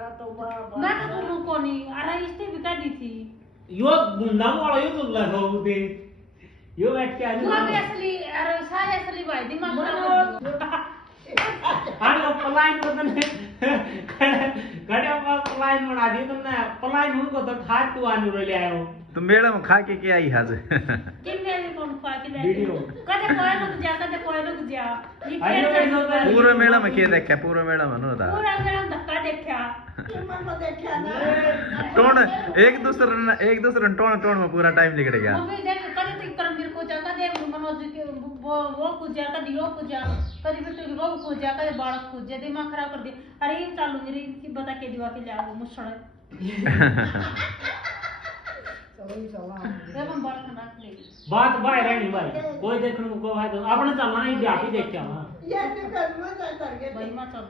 मैं तो तुम को नहीं अरे इससे बिता दी थी यो गुंडा वाला यो तो लगा दे यो बैठ के आज तू अभी असली अरे सारे असली भाई दिमाग खराब आणि पलायन होतं गड्या पलायन म्हणा दी तुमने पलायन म्हणून को तो ठाक तू आणू रले आयो तो मैडम खा के क्या आई आज किन्ने भी कौन खा के वीडियो कदे कोई लोग जा कदे कोई लोग जा पूरे मैडम के देखा पूरे मैडम है ना पूरा मेरा धक्का देखा टोन एक दूसरे टोन में पूरा टाइम निकल गया मम्मी देख कदे तो कर मेरे को जा कदे मनोज के वो कुछ जा कदे यो कुछ जा कदे बिट्टू की वो कुछ जा कदे बालक कुछ जा दिमाग खराब कर दे अरे चालू मेरी की बता के दिवा के जाओ मुसड़ बात बाहर रहनी भाई कोई देखने को है तो अपने चलना ही ब्याह ही देख के आवा भाई मां चल